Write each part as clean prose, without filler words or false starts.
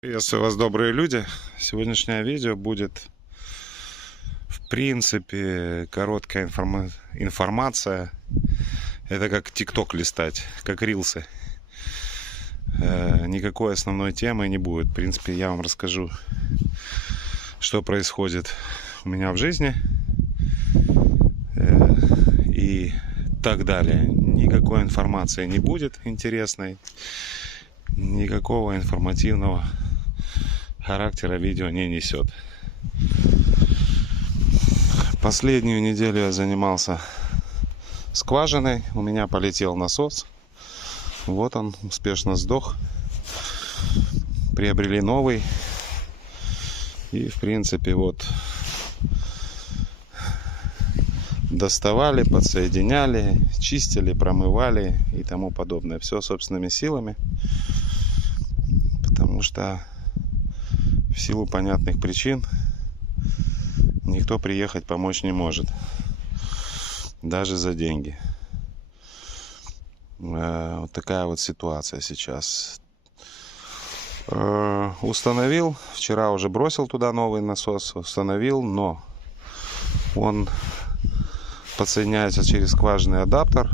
Приветствую вас, добрые люди. Сегодняшнее видео будет, в принципе, короткая информация. Это как ТикТок листать, как рилсы. Никакой основной темы не будет. В принципе, я вам расскажу, что происходит у меня в жизни и так далее. Никакой информации не будет интересной, никакого информативного характера видео не несет. Последнюю неделю я занимался скважиной. У меня полетел насос. Вот он успешно сдох. Приобрели новый. И в принципе вот доставали, подсоединяли, чистили, промывали и тому подобное. Все собственными силами. Потому что в силу понятных причин никто приехать помочь не может. Даже за деньги. Вот такая вот ситуация сейчас. Установил. Вчера уже бросил туда новый насос. Установил, но он подсоединяется через скважинный адаптер.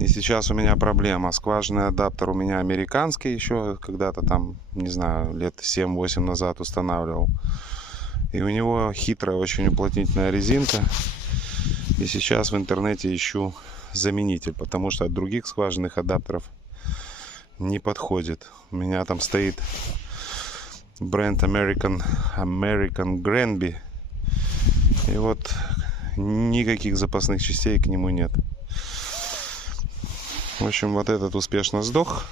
И сейчас у меня проблема. Скважинный адаптер у меня американский, еще когда-то там, не знаю, лет 7-8 назад устанавливал. И у него хитрая очень уплотнительная резинка. И сейчас в интернете ищу заменитель, потому что от других скважинных адаптеров не подходит. У меня там стоит бренд American Granby. И вот никаких запасных частей к нему нет. В общем, вот этот успешно сдох.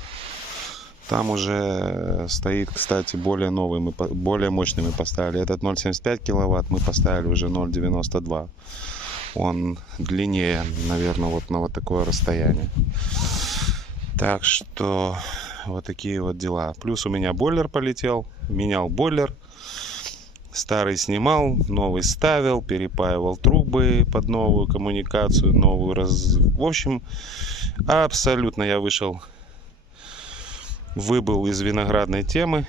Там уже стоит, кстати, более новый, более мощный мы поставили. Этот 0,75 киловатт, мы поставили уже 0,92. Он длиннее, наверное, вот на вот такое расстояние. Так что вот такие вот дела. Плюс у меня бойлер полетел. Менял бойлер. Старый снимал, новый ставил, перепаивал трубы под новую коммуникацию, В общем, абсолютно я выбыл из виноградной темы.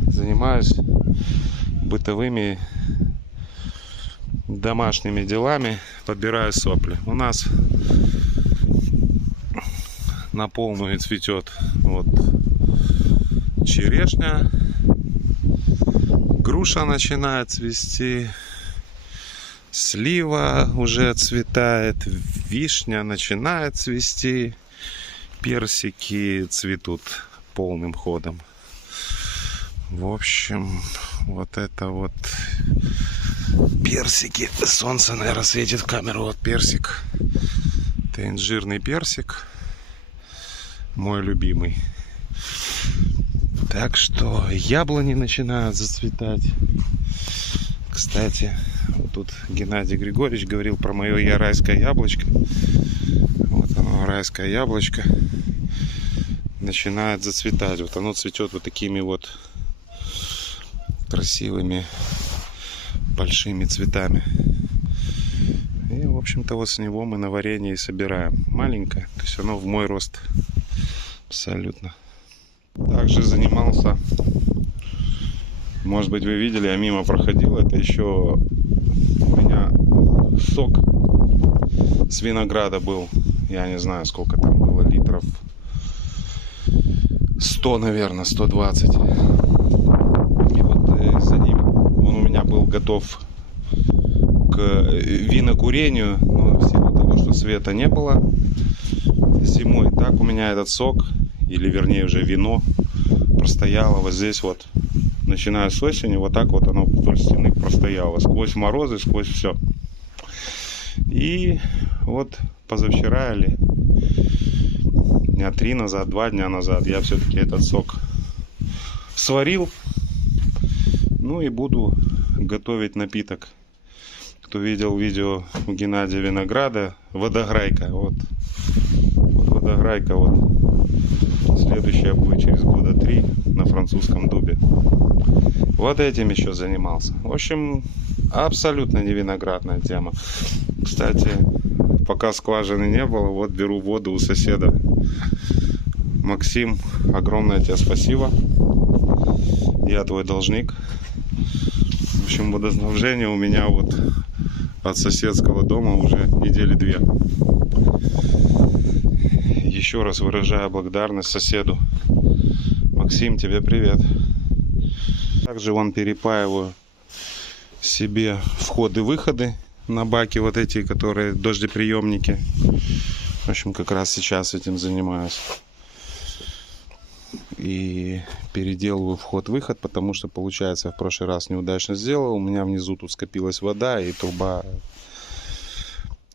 Занимаюсь бытовыми домашними делами, подбираю сопли. У нас на полную цветет вот черешня. Груша начинает цвести, слива уже цветает, вишня начинает цвести, персики цветут полным ходом. В общем, вот это вот персики. Солнце, наверное, светит в камеру. Вот персик. Это инжирный персик. Мой любимый. Так что яблони начинают зацветать. Кстати, вот тут Геннадий Григорьевич говорил про мое райское яблочко. Вот оно, райское яблочко, начинает зацветать. Вот оно цветет вот такими вот красивыми большими цветами. И, в общем-то, вот с него мы на варенье и собираем. Маленькое, то есть оно в мой рост абсолютно. Также занимался, может быть, вы видели, я мимо проходил, это еще у меня сок с винограда был, я не знаю, сколько там было, литров 100, наверное, 120. И вот за ним он у меня был готов к винокурению, но в силу того, что света не было зимой, так у меня этот сок, или вернее уже вино, простояло вот здесь вот, начиная с осени, вот так вот оно вдоль стены простояло, сквозь морозы, сквозь все. И вот позавчера или дня 3 назад, 2 дня назад я все-таки этот сок сварил. Ну и буду готовить напиток. Кто видел видео у Геннадия Винограда, водограйка, вот водограйка, вот следующая будет через года 3 на французском дубе. Вот этим еще занимался. В общем, абсолютно не виноградная тема. Кстати, пока скважины не было, вот беру воду у соседа. Максим, огромное тебе спасибо. Я твой должник. В общем, водоснабжение у меня вот от соседского дома уже недели 2. Еще раз выражаю благодарность соседу. Максим, тебе привет. Также вон перепаиваю себе входы-выходы на баки вот эти, которые дождеприемники. В общем, как раз сейчас этим занимаюсь. И переделываю вход-выход, потому что, получается, я в прошлый раз неудачно сделал. У меня внизу тут скопилась вода, и труба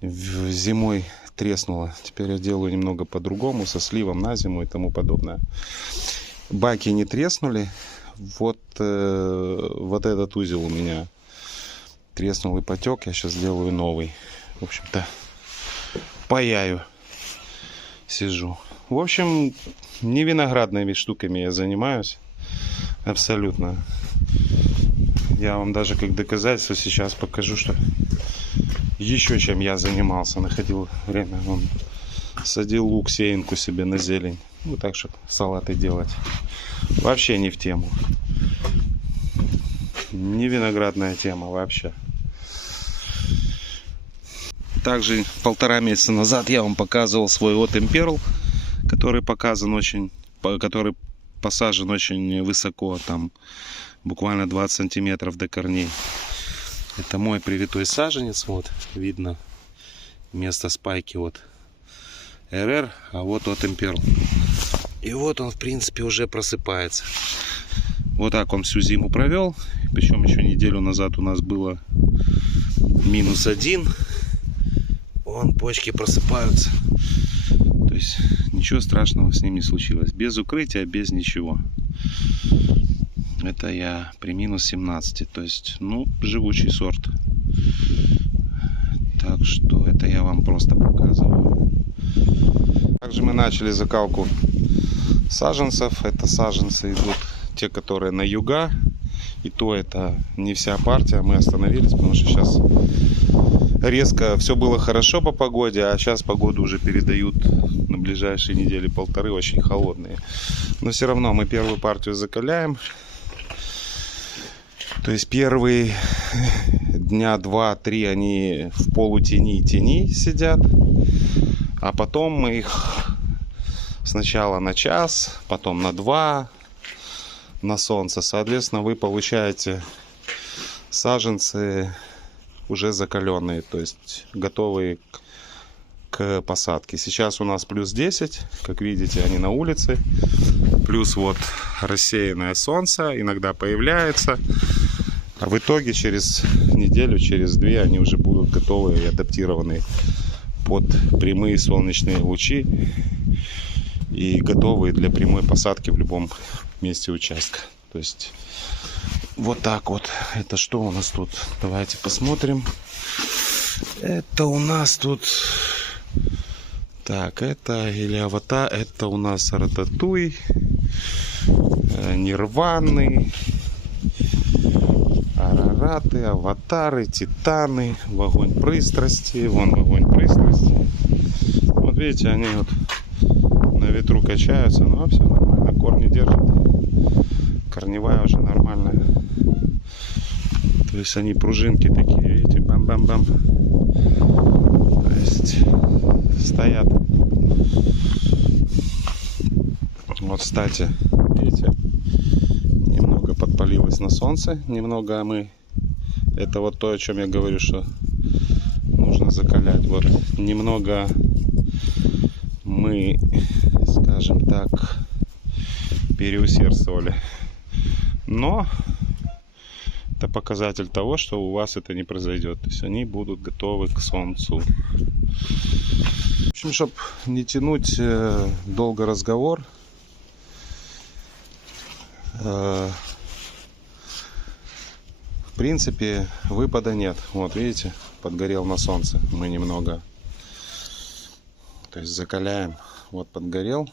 зимой треснула. Теперь я делаю немного по-другому, со сливом на зиму и тому подобное. Баки не треснули. Вот этот узел у меня треснул и потек. Я сейчас сделаю новый. В общем-то, паяю. Сижу. В общем, не виноградными штуками я занимаюсь. Абсолютно. Я вам даже как доказательство сейчас покажу, что еще чем я занимался. Находил время. Садил лук, сеянку себе на зелень. Ну так, чтобы салаты делать. Вообще не в тему. Не виноградная тема вообще. Также 1,5 месяца назад я вам показывал свой Autumn Pearl, который который посажен очень высоко, там буквально 20 сантиметров до корней. Это мой привитой саженец, вот видно место спайки, вот РР, а вот Autumn Pearl. И вот он, в принципе, уже просыпается. Вот так он всю зиму провел, причем еще неделю назад у нас было -1. Вон почки просыпаются. То есть ничего страшного с ним не случилось. Без укрытия, без ничего. Это я при -17. То есть, ну, живучий сорт. Так что это я вам просто показываю. Также мы начали закалку саженцев. Это саженцы идут те, которые на юга. И то это не вся партия. Мы остановились, потому что сейчас резко все было хорошо по погоде, а сейчас погоду уже передают на ближайшие недели 1,5 очень холодные. Но все равно мы первую партию закаляем. То есть первые дня 2-3 они в полутени и тени сидят. А потом мы их сначала на час, потом на 2 на солнце. Соответственно, вы получаете саженцы уже закаленные, то есть готовые к посадке. Сейчас у нас +10, как видите, они на улице. Плюс вот рассеянное солнце иногда появляется. А в итоге через неделю, через 2 они уже будут готовы и адаптированы под прямые солнечные лучи и готовые для прямой посадки в любом месте участка. То есть вот так вот. Это что у нас тут? Давайте посмотрим. Это у нас тут... Так, это или аватар, это у нас Рататуй, Нирваны, Арараты, Аватары, Титаны, в огонь пристрасти. Вон в огонь пристрасти. Вот видите, они вот на ветру качаются, но все нормально, корни держат. Корневая уже нормальная. То есть они пружинки такие, видите, бам-бам-бам. То есть стоят. Вот, кстати, видите, немного подпалилось на солнце, немного мы... Это вот то, о чем я говорю, что нужно закалять. Вот немного мы, скажем так, переусердствовали. Но это показатель того, что у вас это не произойдет. То есть они будут готовы к солнцу. В общем, чтобы не тянуть долго разговор, в принципе, выпада нет. Вот видите, подгорел на солнце. Мы немного, то есть закаляем. Вот подгорел.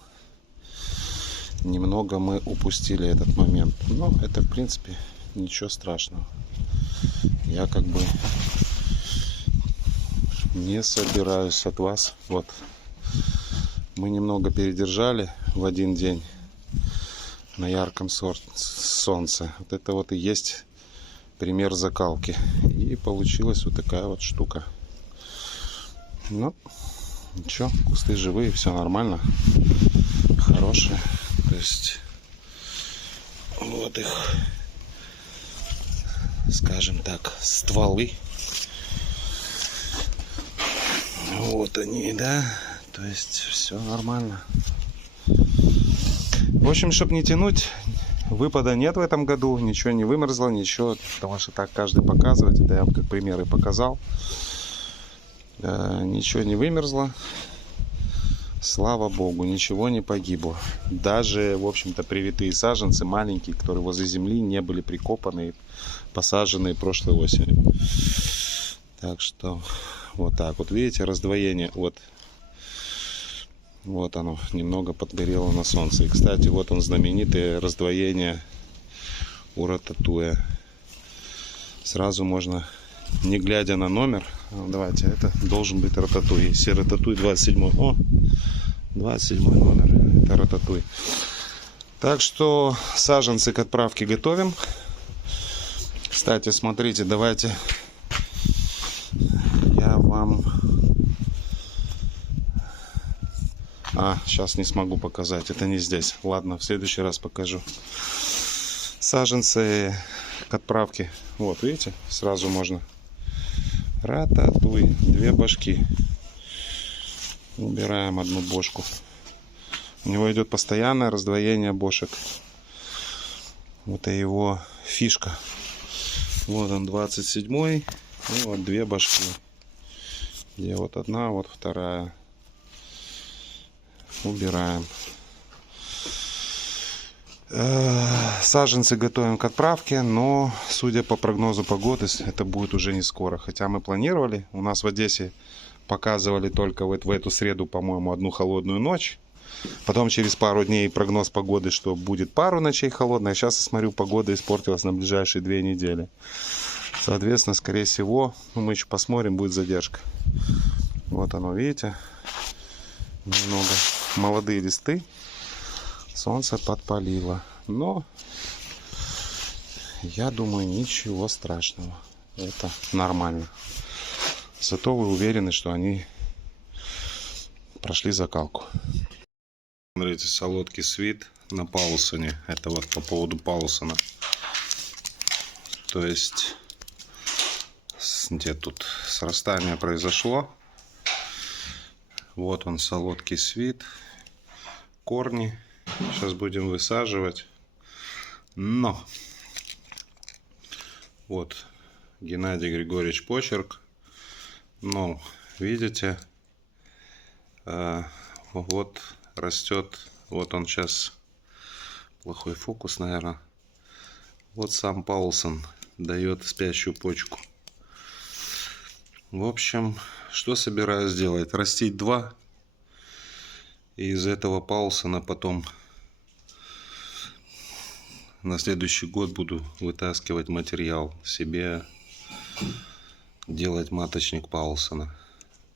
Немного мы упустили этот момент. Но это, в принципе, ничего страшного. Я как бы не собираюсь от вас. Вот. Мы немного передержали в один день. на ярком солнце. Вот это вот и есть пример закалки. И получилась вот такая вот штука. Ну, ничего, кусты живые, все нормально. Хорошие. То есть, вот их, скажем так, стволы. Вот они, да. То есть, все нормально. В общем, чтобы не тянуть, выпада нет в этом году, ничего не вымерзло, ничего, потому что так каждый показывает, это я вам как примеры показал. Ничего не вымерзло, слава богу, ничего не погибло. Даже, в общем-то, привитые саженцы маленькие, которые возле земли не были прикопаны, посаженные прошлой осенью. Так что, вот так вот, видите, раздвоение, вот оно, немного подгорело на солнце. И, кстати, вот он, знаменитое раздвоение у рататуя. Сразу можно, не глядя на номер, давайте, это должен быть рататуй. Если рататуй 27, 27 номер, это рататуй. Так что саженцы к отправке готовим. Кстати, смотрите, давайте я вам... сейчас не смогу показать, это не здесь. Ладно, в следующий раз покажу. Саженцы к отправке. Вот, видите, сразу можно. Рататуй, 2 башки. Убираем одну бошку. У него идет постоянное раздвоение бошек. Вот и его фишка. Вот он, 27-й. И вот 2 башки. Где вот одна, вот вторая. Убираем. Саженцы готовим к отправке, но судя по прогнозу погоды, это будет уже не скоро. Хотя мы планировали, у нас в Одессе показывали только в эту среду, по-моему, одну холодную ночь. Потом через пару дней прогноз погоды, что будет пару ночей холодной. А сейчас я смотрю, погода испортилась на ближайшие 2 недели. Соответственно, скорее всего, мы еще посмотрим, будет задержка. Вот оно, видите, немного молодые листы. Солнце подпалило. Но я думаю, ничего страшного. Это нормально. Зато вы уверены, что они прошли закалку. Смотрите, солодкий свит на Паулсоне. Это вот по поводу Паулсона. То есть, где тут срастание произошло. Вот он, солодкий свит. Корни. Сейчас будем высаживать. Но вот Геннадий Григорьевич почерк. Но видите, вот растет. Вот он сейчас, плохой фокус, наверное. Вот сам Паулсон дает спящую почку. В общем, что собираюсь сделать? Растить 2. И из этого Паулсона потом на следующий год буду вытаскивать материал себе, делать маточник Паулсона.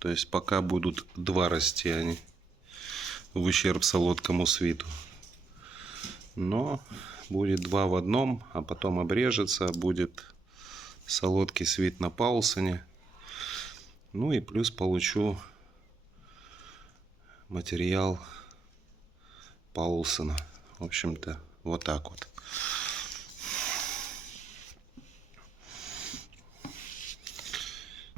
То есть пока будут 2 расти они, в ущерб солодкому свиту. Но будет 2 в одном, а потом обрежется, будет солодкий свит на Паулсоне. Ну и плюс получу материал Паулсона. В общем-то, вот так вот.